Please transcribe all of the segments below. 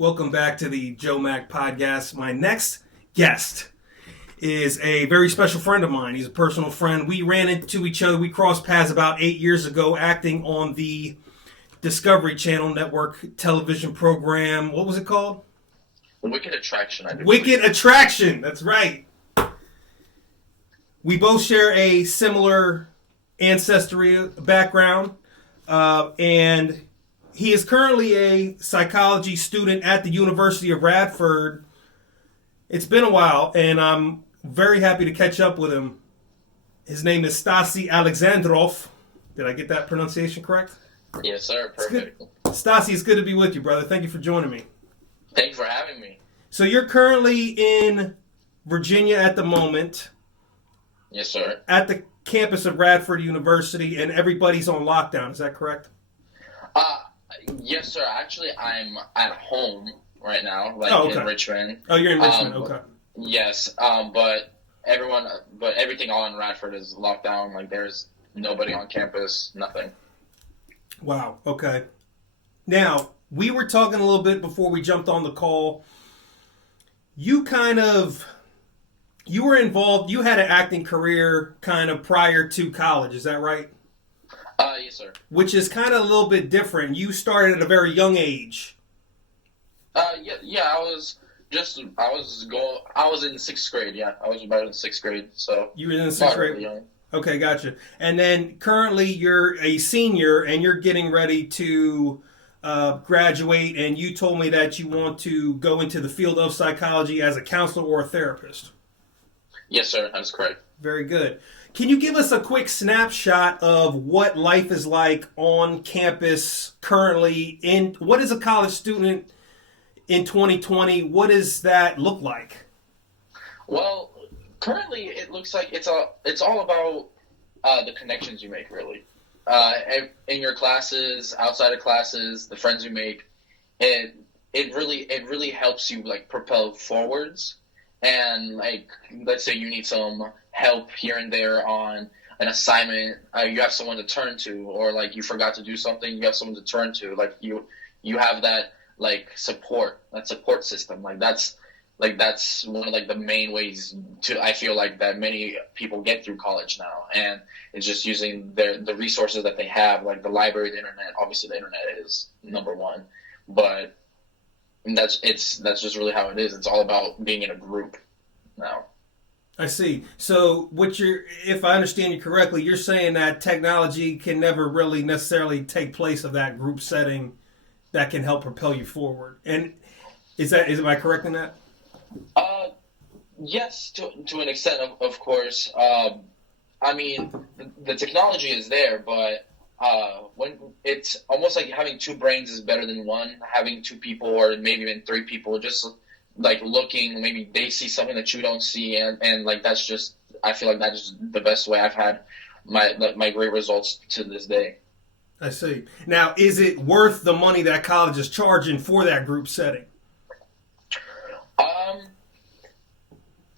Welcome back to the Joe Mac podcast. My next guest is a very special friend of mine. He's a personal friend. We ran into each other. We crossed paths about 8 years ago acting on the Discovery Channel network television program. What was it called? Wicked Attraction. Wicked Attraction. That's right. We both share a similar ancestry background, and he is currently a psychology student at the University of Radford. It's been a while, and I'm very happy to catch up with him. His name is Stasi Alexandrov. Did I get that pronunciation correct? Yes, sir. Perfect. Stasi, it's good to be with you, brother. Thank you for joining me. Thanks for having me. So you're currently in Virginia at the moment. Yes, sir. At the campus of Radford University, and everybody's on lockdown. Is that correct? Yes, sir. Actually, I'm at home right now, in Richmond. Oh, you're in Richmond. Okay. Yes, but everything all in Radford is locked down. Like, there's nobody on campus, nothing. Wow. Okay. Now, we were talking a little bit before we jumped on the call. You were involved, you had an acting career kind of prior to college, is that right? Yes, sir. Which is kind of a little bit different. You started at a very young age. Yeah, I was in sixth grade, yeah. I was about in sixth grade, so. You were in sixth grade? Young. Okay, gotcha. And then currently you're a senior and you're getting ready to graduate, and you told me that you want to go into the field of psychology as a counselor or a therapist. Yes, sir. That's correct. Very good. Can you give us a quick snapshot of what life is like on campus currently? What is a college student in 2020? What does that look like? Well, currently it looks like it's all about the connections you make, really. In your classes, outside of classes, the friends you make, it really helps you like propel forwards. And like, let's say you need some help here and there on an assignment, you have someone to turn to, or like you forgot to do something, you have someone to turn to. Like you have that like support system. That's one of like the main ways I feel like that many people get through college now, and it's just using the resources that they have, like the library, the internet. Obviously, the internet is number one, but that's just really how it is. It's all about being in a group now. I see. So if I understand you correctly, you're saying that technology can never really necessarily take place of that group setting that can help propel you forward. And am I correct in that? Yes, to an extent, of course. I mean, the technology is there, but when it's almost like having two brains is better than one. Having two people or maybe even three people just like looking, maybe they see something that you don't see, and like that's just, I feel like that's the best way I've had my great results to this day. I see. Now, is it worth the money that college is charging for that group setting?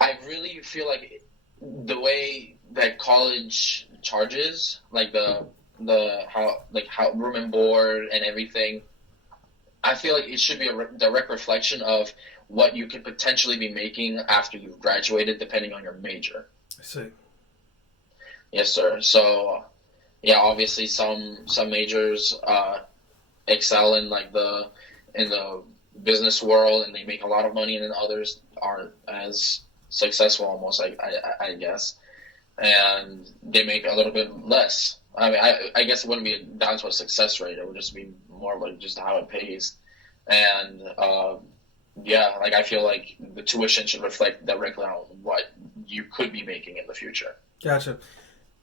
I really feel like the way that college charges, like how room and board and everything, I feel like it should be a direct reflection of what you could potentially be making after you've graduated, depending on your major. I see. Yes, sir. So, yeah, obviously some majors excel in the business world and they make a lot of money, and then others aren't as successful, almost, I guess, and they make a little bit less. I mean, I guess it wouldn't be down to a success rate. It would just be more like just how it pays. And, like I feel like the tuition should reflect directly on what you could be making in the future. Gotcha.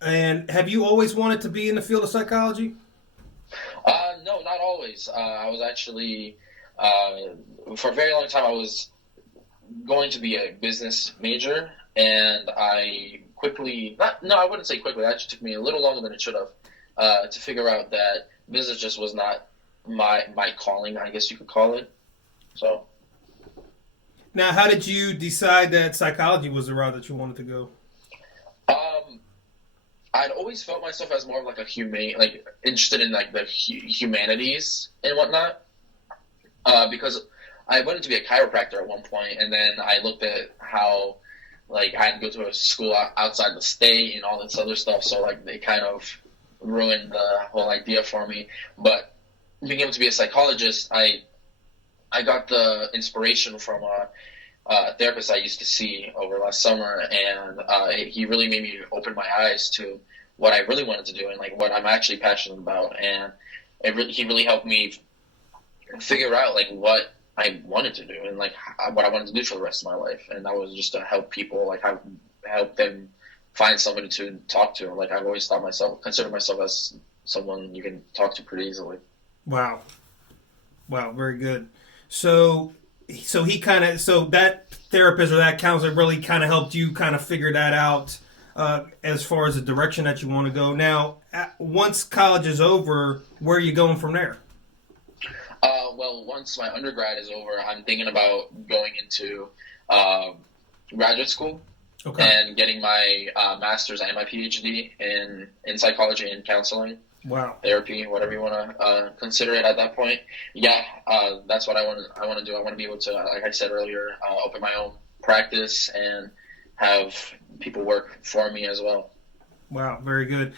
And have you always wanted to be in the field of psychology? No, not always. I was actually, for a very long time, I was going to be a business major, and I wouldn't say quickly, that actually took me a little longer than it should have, to figure out that business just was not my calling, I guess you could call it. So. Now, how did you decide that psychology was the route that you wanted to go? I'd always felt myself as more of like interested in like the humanities and whatnot, because I wanted to be a chiropractor at one point, and then I looked at how, like, I had to go to a school outside the state and all this other stuff, so, like, they kind of ruined the whole idea for me. But being able to be a psychologist, I got the inspiration from a therapist I used to see over last summer, and he really made me open my eyes to what I really wanted to do and, like, what I'm actually passionate about. And he really helped me figure out, like, what I wanted to do and, like, what I wanted to do for the rest of my life. And that was just to help people, like, help them find somebody to talk to. Like, I've always considered myself as someone you can talk to pretty easily. Wow, very good. So that therapist or that counselor really kind of helped you kind of figure that out as far as the direction that you want to go. Now, once college is over, where are you going from there? Well, once my undergrad is over, I'm thinking about going into graduate school and getting my master's and my PhD in psychology and counseling. Wow. Therapy, whatever you want to consider it at that point. Yeah, that's what I want to do. I want to be able to, like I said earlier, open my own practice and have people work for me as well. Wow, very good.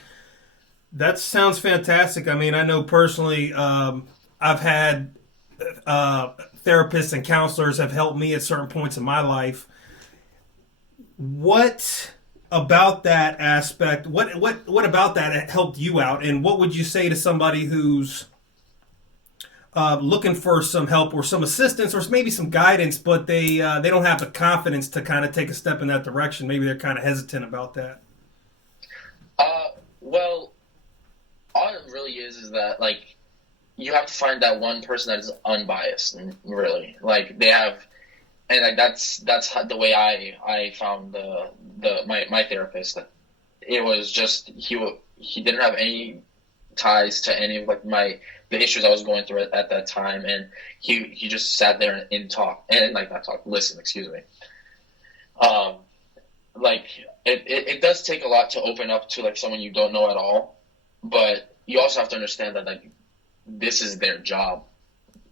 That sounds fantastic. I mean, I know personally, I've had therapists and counselors have helped me at certain points in my life. What about that aspect? What about that helped you out? And what would you say to somebody who's looking for some help or some assistance or maybe some guidance, but they don't have the confidence to kind of take a step in that direction? Maybe they're kind of hesitant about that. Well, all it really is that, like, you have to find that one person that is unbiased, really. Like, they have, and, like, that's the way I found my therapist. It was just he didn't have any ties to any of, like, the issues I was going through at that time, and he just sat there and listen, excuse me. Like, it does take a lot to open up to, like, someone you don't know at all, but you also have to understand that, like, this is their job.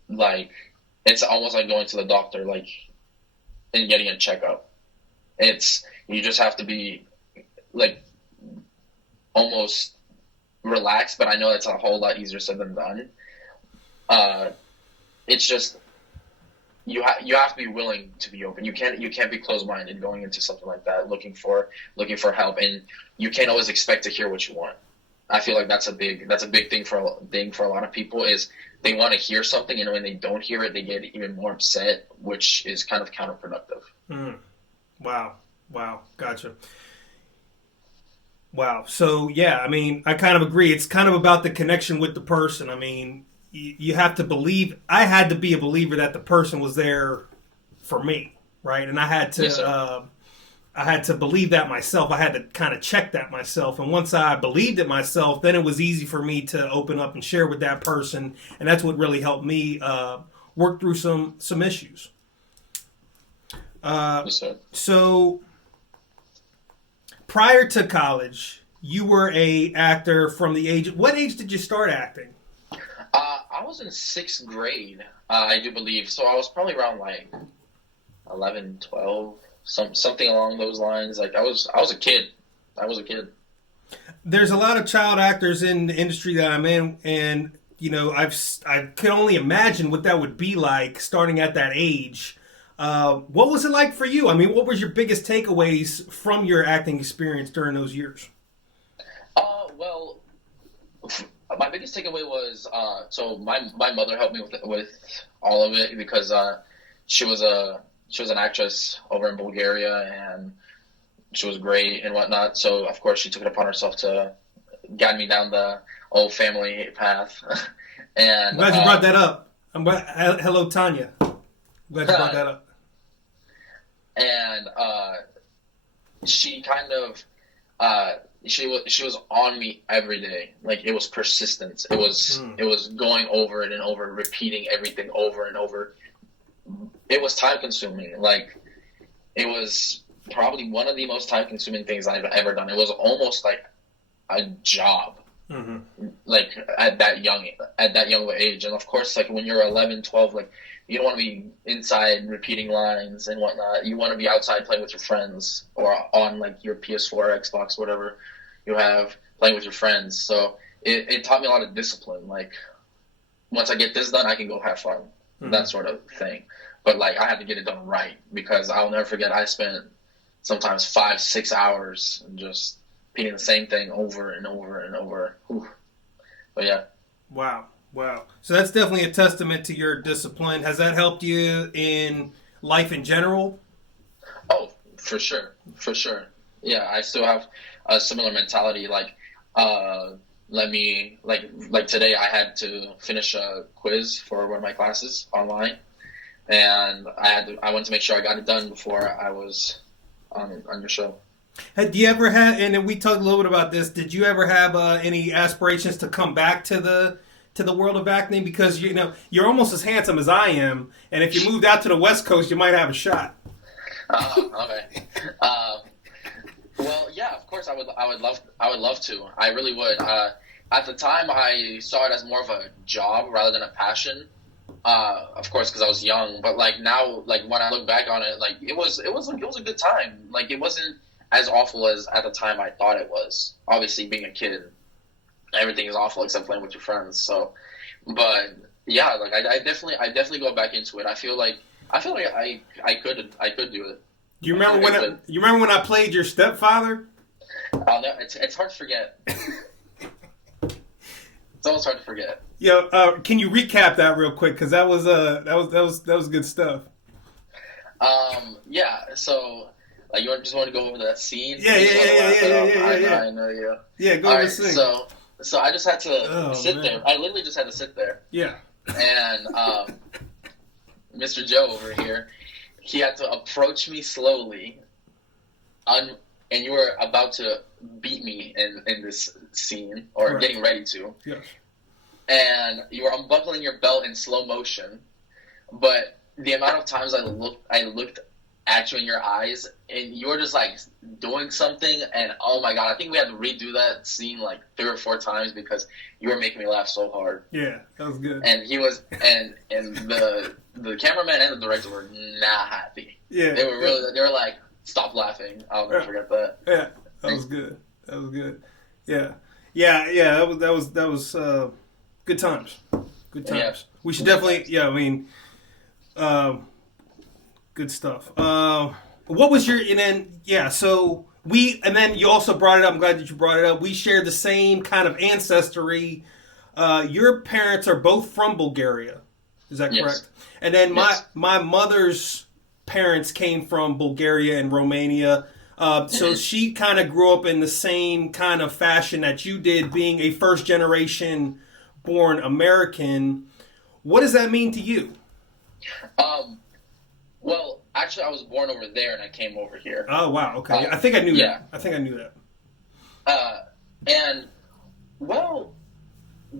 Like, it's almost like going to the doctor, like, and getting a checkup. You just have to be, like, almost relaxed, but I know it's a whole lot easier said than done. It's just you have to be willing to be open. You can't be closed-minded going into something like that, looking for help, and you can't always expect to hear what you want. I feel like that's a big thing for a lot of people is they want to hear something, and when they don't hear it, they get even more upset, which is kind of counterproductive. Wow, gotcha. Wow. So yeah, I mean, I kind of agree. It's kind of about the connection with the person. I mean, you have to believe. I had to be a believer that the person was there for me, right? And I had to. Yes, I had to believe that myself. I had to kind of check that myself. And once I believed it myself, then it was easy for me to open up and share with that person. And that's what really helped me work through some issues. Yes, sir. So prior to college, you were a actor from the age. What age did you start acting? I was in 6th grade, I do believe. So I was probably around, like, 11, 12. Something along those lines. Like, I was a kid. There's a lot of child actors in the industry that I'm in, and you know, I can only imagine what that would be like starting at that age. What was it like for you? I mean, what was your biggest takeaways from your acting experience during those years? Well, my biggest takeaway was so my mother helped me with all of it because she was an actress over in Bulgaria, and she was great and whatnot. So, of course, she took it upon herself to guide me down the old family path. And I'm glad you brought that up. Hello, Tanya. I'm glad you brought that up. And she kind of she was on me every day. Like, it was persistence. It was going over it and over, repeating everything over and over. It was time consuming. Like, it was probably one of the most time consuming things I've ever done. It was almost like a job. Mm-hmm. Like, at that young age. And of course, like, when you're 11, 12, like, You don't want to be inside repeating lines and whatnot. You want to be outside playing with your friends or on like your PS4, Xbox, whatever you have, playing with your friends. So it taught me a lot of discipline. Like once I get this done, I can go have fun, that sort of thing. But like I had to get it done right because I'll never forget. I spent sometimes 5-6 hours just repeating the same thing over and over and over. Whew. But yeah. Wow. So that's definitely a testament to your discipline. Has that helped you in life in general? Oh, for sure. Yeah, I still have a similar mentality. Like, like today I had to finish a quiz for one of my classes online, and I wanted to make sure I got it done before I was on your show. Do you ever have? And we talked a little bit about this. Did you ever have any aspirations to come back to the world of acting? Because you're almost as handsome as I am, and if you moved out to the West Coast, you might have a shot. Okay. Well, yeah, of course, I would love to. I really would. At the time, I saw it as more of a job rather than a passion. Of course, because I was young. But like now, like when I look back on it, like it was a good time. Like it wasn't as awful as at the time I thought it was. Obviously, being a kid, everything is awful except playing with your friends. So, but yeah, like I definitely go back into it. I feel like I could do it. Do you remember when I played your stepfather? It's hard to forget. It's almost hard to forget. Yeah, can you recap that real quick? Because that was good stuff. Yeah. So, like, you just want to go over that scene? Yeah. I know you. Yeah, go over the scene. So I just had to sit there. I literally just had to sit there. Yeah. And Mr. Joe over here, he had to approach me slowly, and you were about to beat me in this scene, or right. Getting ready to. Yes. And you were unbuckling your belt in slow motion, but the amount of times I looked at you in your eyes, and you were just like doing something, and oh my god, I think we had to redo that scene like 3 or 4 times because you were making me laugh so hard. Yeah, that was good. And he was, and the cameraman and the director were not happy. Yeah, they were like, stop laughing. I'll never forget that. Yeah, that was good. Yeah. That was good times. Good times. Yeah. We should definitely. Yeah, I mean, good stuff. What was your and then yeah? So and then you also brought it up. I'm glad that you brought it up. We share the same kind of ancestry. Your parents are both from Bulgaria. Is that correct? Yes. And then my mother's parents came from Bulgaria and Romania. So she kind of grew up in the same kind of fashion that you did, being a first generation born American. What does that mean to you? Well, actually, I was born over there and I came over here. Oh, wow. Okay. I think I knew that. I think I knew that. And, well,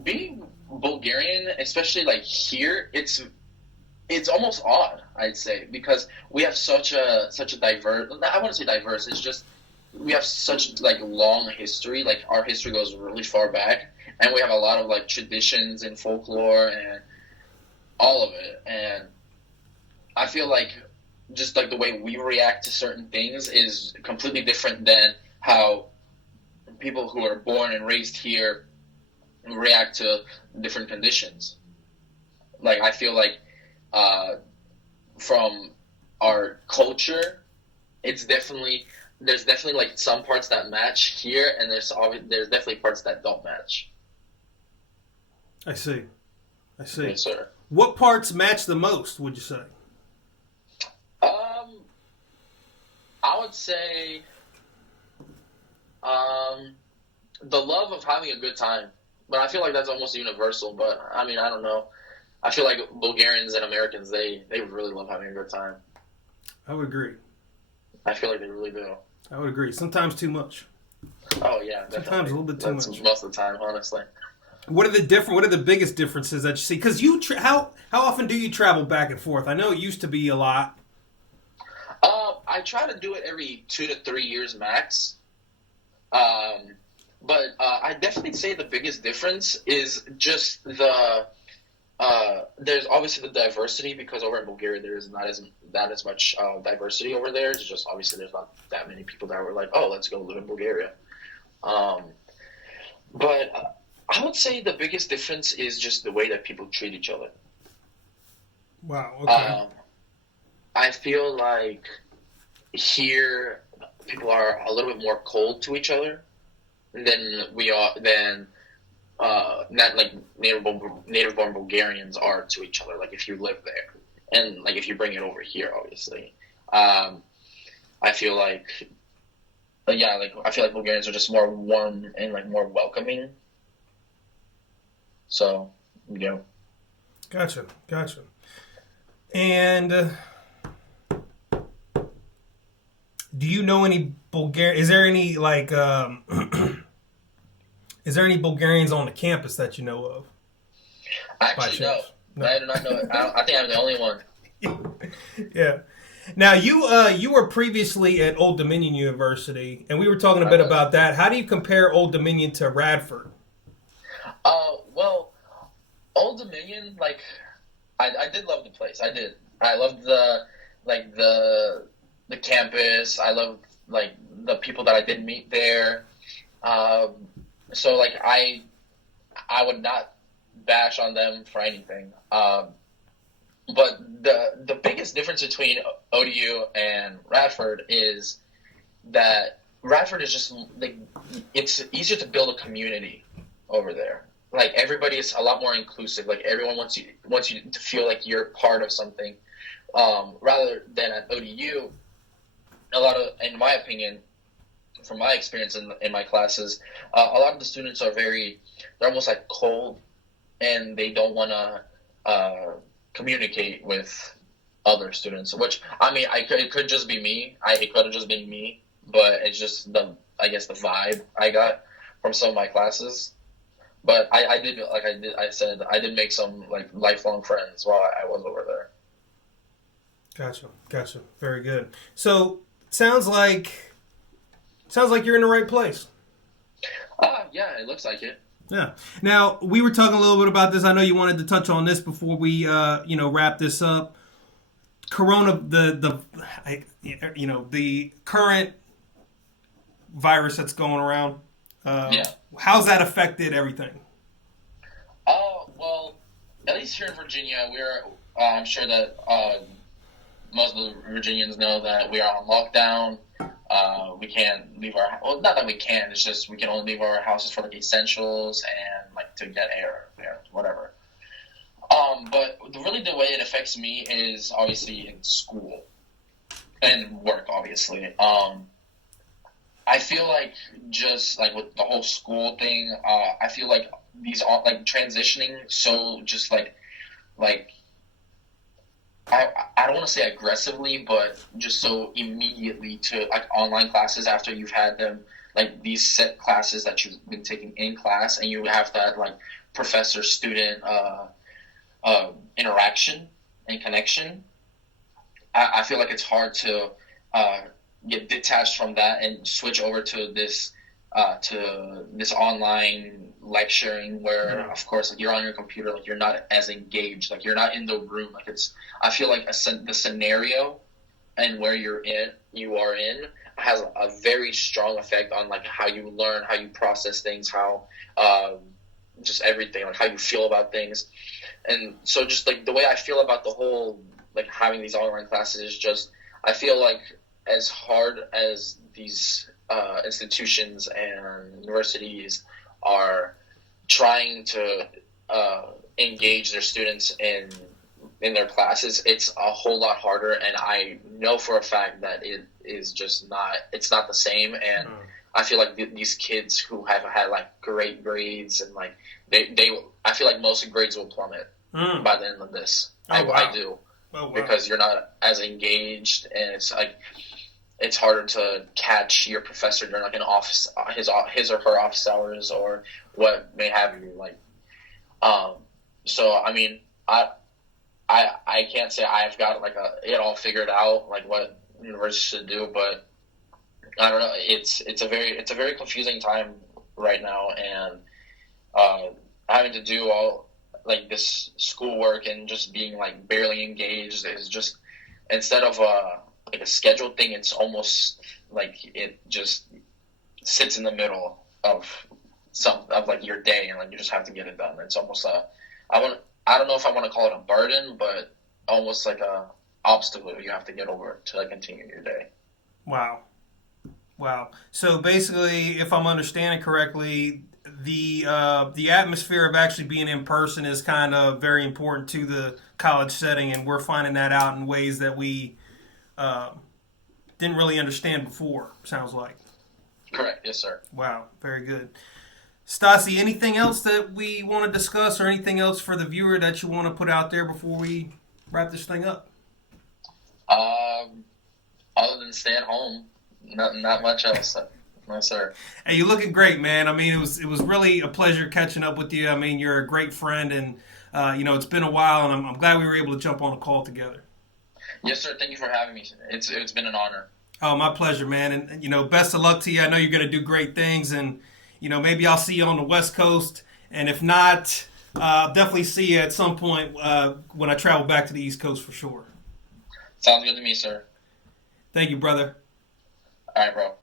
being Bulgarian, especially like here, it's almost odd, I'd say, because we have such a diverse, I wouldn't say diverse, it's just we have such like long history, like our history goes really far back, and we have a lot of like traditions and folklore and all of it, and I feel like just like the way we react to certain things is completely different than how people who are born and raised here react to different conditions. Like I feel like from our culture, there's definitely like some parts that match here, and there's definitely parts that don't match. I see. Yes, sir. What parts match the most, would you say? I would say the love of having a good time. But I feel like that's almost universal. But, I mean, I don't know. I feel like Bulgarians and Americans, they really love having a good time. I would agree. I feel like they really do. I would agree. Sometimes too much. Oh, yeah, definitely. Sometimes a little bit too much. Most of the time, honestly. What are the biggest differences that you see? Because how often do you travel back and forth? I know it used to be a lot. I try to do it every 2 to 3 years max. But I definitely say the biggest difference is just the there's obviously the diversity because over in Bulgaria there is not as much diversity over there. It's just obviously there's not that many people that were like, oh, let's go live in Bulgaria. Um, but I would say the biggest difference is just the way that people treat each other. Wow. Okay. I feel like here people are a little bit more cold to each other than not like native born Bulgarians are to each other. Like if you live there, and like if you bring it over here, obviously, I feel like, I feel like Bulgarians are just more warm and like more welcoming. So, Gotcha. And do you know any Bulgarian? Is there any like? Is there any Bulgarians on the campus that you know of? Actually, no. I do not know. I think I'm the only one. Yeah. Now you were previously at Old Dominion University, and we were talking a bit about that. How do you compare Old Dominion to Radford? Well, Old Dominion, like, I did love the place. I did. I loved the campus. I loved like the people that I did meet there. So like I would not bash on them for anything. But the biggest difference between ODU and Radford is that Radford is just like, it's easier to build a community over there. Like everybody is a lot more inclusive. Like everyone wants you to feel like you're part of something. Rather than at ODU, in my opinion, from my experience in my classes, a lot of the students they're almost like cold, and they don't want to communicate with other students. Which I mean, it could just be me. It could have just been me, but it's just the vibe I got from some of my classes. But I did make some like lifelong friends while I was over there. Gotcha. Very good. So sounds like you're in the right place. Yeah, it looks like it. Yeah. Now, we were talking a little bit about this. I know you wanted to touch on this before we, wrap this up. Corona, the current virus that's going around. How's that affected everything? Well, at least here in Virginia, I'm sure that most of the Virginians know that we are on lockdown. We can't leave not that we can't, it's just we can only leave our houses for like essentials and like to get air, whatever. But really the way it affects me is obviously in school and work, obviously. I feel like just like with the whole school thing, I feel like these like transitioning so just like I don't want to say aggressively, but just so immediately to like online classes after you've had them, like these set classes that you've been taking in class, and you have that like professor-student interaction and connection. I feel like it's hard to get detached from that and switch over to this online lecturing where, of course, like you're on your computer, like you're not as engaged, like you're not in the room. Like I feel like the scenario and where you are in has a very strong effect on like how you learn, how you process things, how just everything, like how you feel about things. And so just like the way I feel about the whole like having these online classes is just, I feel like as hard as these institutions and universities are trying to engage their students in their classes, it's a whole lot harder, and I know for a fact that it's not the same. And I feel like these kids who have had like great grades and like I feel like most grades will plummet by the end of this. Wow. I do. Oh, wow. Because you're not as engaged, and it's like it's harder to catch your professor during like an office, his or her office hours, or what may have you. Like, so I mean, I can't say I've got like it all figured out, like what university should do, but I don't know. It's a very confusing time right now, and having to do all like this schoolwork and just being like barely engaged is just instead of like a scheduled thing, it's almost like it just sits in the middle of like your day, and like you just have to get it done. It's almost I don't know if I want to call it a burden, but almost like a obstacle you have to get over to like continue your day. Wow. So basically, if I'm understanding correctly, the atmosphere of actually being in person is kind of very important to the college setting, and we're finding that out in ways that we didn't really understand before. Sounds like. Correct. Yes, sir. Wow. Very good. Stasi, anything else that we want to discuss, or anything else for the viewer that you want to put out there before we wrap this thing up? Other than stay at home, not much else. No, sir. Hey, you're looking great, man. I mean, it was really a pleasure catching up with you. I mean, you're a great friend, and it's been a while, and I'm glad we were able to jump on a call together. Yes, sir. Thank you for having me. It's been an honor. Oh, my pleasure, man. And best of luck to you. I know you're going to do great things, and maybe I'll see you on the West Coast, and if not, I'll definitely see you at some point when I travel back to the East Coast for sure. Sounds good to me, sir. Thank you, brother. All right, bro.